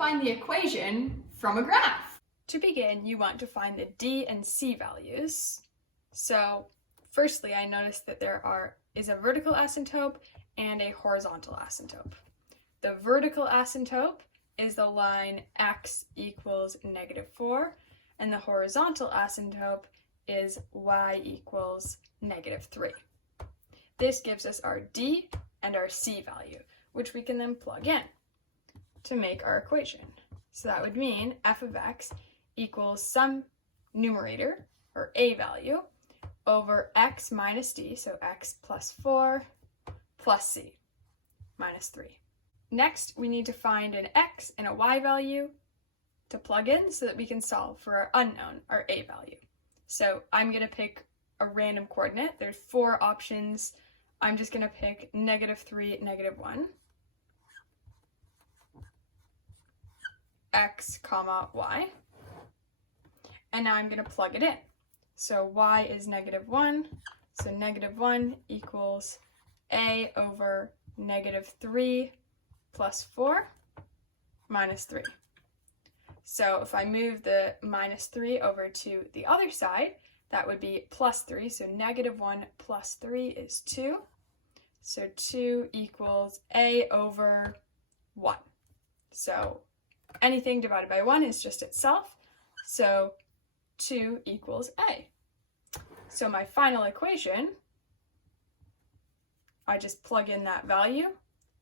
find the equation from a graph? To begin, you want to find the d and c values. So firstly, I noticed that there is a vertical asymptote and a horizontal asymptote. The vertical asymptote is the line x equals -4, and the horizontal asymptote is y equals -3. This gives us our d and our c value, which we can then plug in to make our equation. So that would mean f of x equals some numerator, or a value, over x minus d, so x plus 4 plus c, minus 3. Next, we need to find an x and a y value to plug in so that we can solve for our unknown, our a value. So I'm going to pick a random coordinate. There's 4 options. I'm just going to pick -3, -1, x, comma, y. And now I'm going to plug it in. So y is -1, so -1 equals a over -3 plus 4 minus 3. So if I move the -3 over to the other side, that would be +3. So -1 plus 3 is 2. So 2 equals a over 1. So anything divided by 1 is just itself. So 2 equals a. So my final equation, I just plug in that value,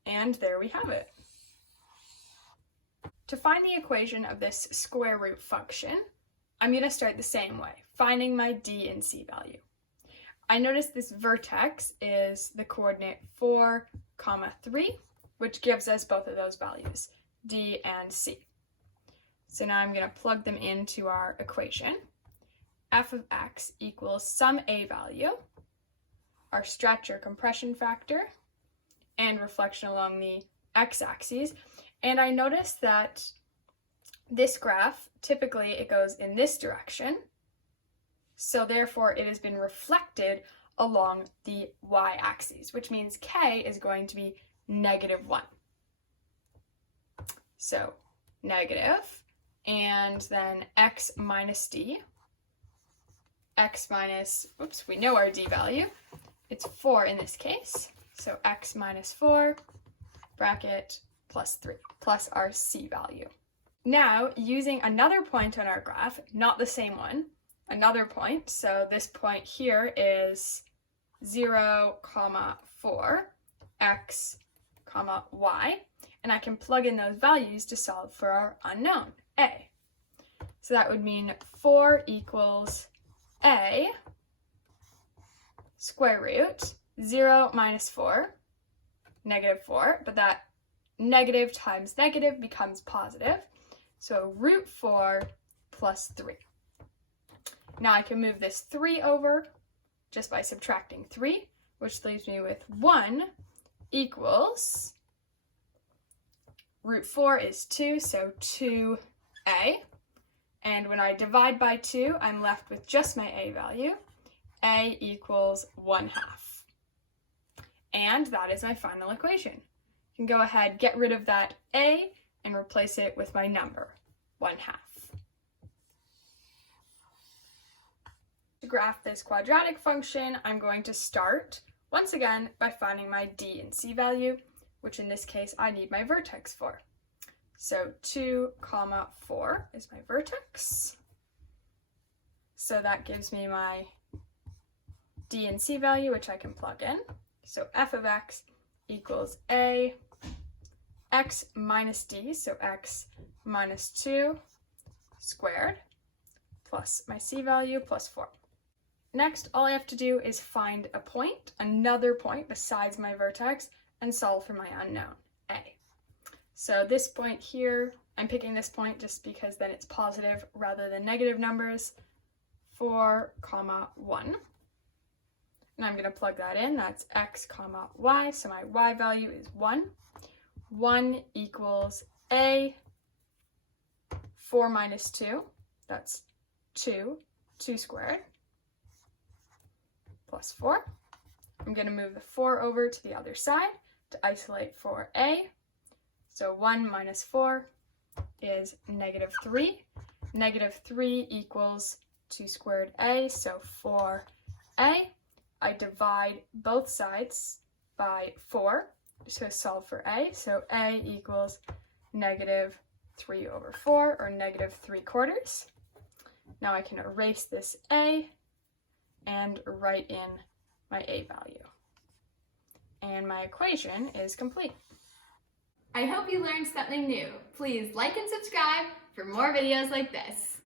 and there we have it. To find the equation of this square root function, I'm going to start the same way, finding my d and c value. I notice this vertex is the coordinate 4, 3, which gives us both of those values, d and c. So now I'm going to plug them into our equation. F of x equals some a value, our stretch or compression factor, and reflection along the x-axis. And I noticed that this graph, typically it goes in this direction, so therefore it has been reflected along the y-axis, which means k is going to be -1. So negative, and then x minus d, x minus, oops, we know our d value, it's 4 in this case, so x minus 4, bracket, plus 3, plus our c value. Now, using another point on our graph, not the same one, another point, so this point here is 0, 4, x, y, and I can plug in those values to solve for our unknown, a. So that would mean 4 equals a square root 0 minus 4, -4, but that negative times negative becomes positive, so root 4 plus 3. Now I can move this 3 over just by subtracting 3, which leaves me with 1 equals, root 4 is 2, so 2a. And when I divide by 2, I'm left with just my a value. A equals 1/2. And that is my final equation. You can go ahead, get rid of that a, and replace it with my number, 1/2. To graph this quadratic function, I'm going to start, once again, by finding my d and c value, which in this case I need my vertex for. So 2, 4 is my vertex. So that gives me my d and c value, which I can plug in. So f of x equals a, x minus d, so x minus 2 squared, plus my c value, plus 4. Next, all I have to do is find a point, another point besides my vertex, and solve for my unknown, a. So this point here, I'm picking this point just because then it's positive rather than negative numbers, 4, 1. And I'm going to plug that in, that's x, y, so my y value is 1. 1 equals a, 4 minus 2, that's 2, 2 squared, plus 4. I'm going to move the 4 over to the other side to isolate for a. So 1 minus 4 is negative 3. Negative 3 equals 2 squared a, so 4a. I divide both sides by 4 to solve for a, so a equals negative 3 over 4, or negative 3/4. Now I can erase this a and write in my a value. And my equation is complete. I hope you learned something new. Please like and subscribe for more videos like this.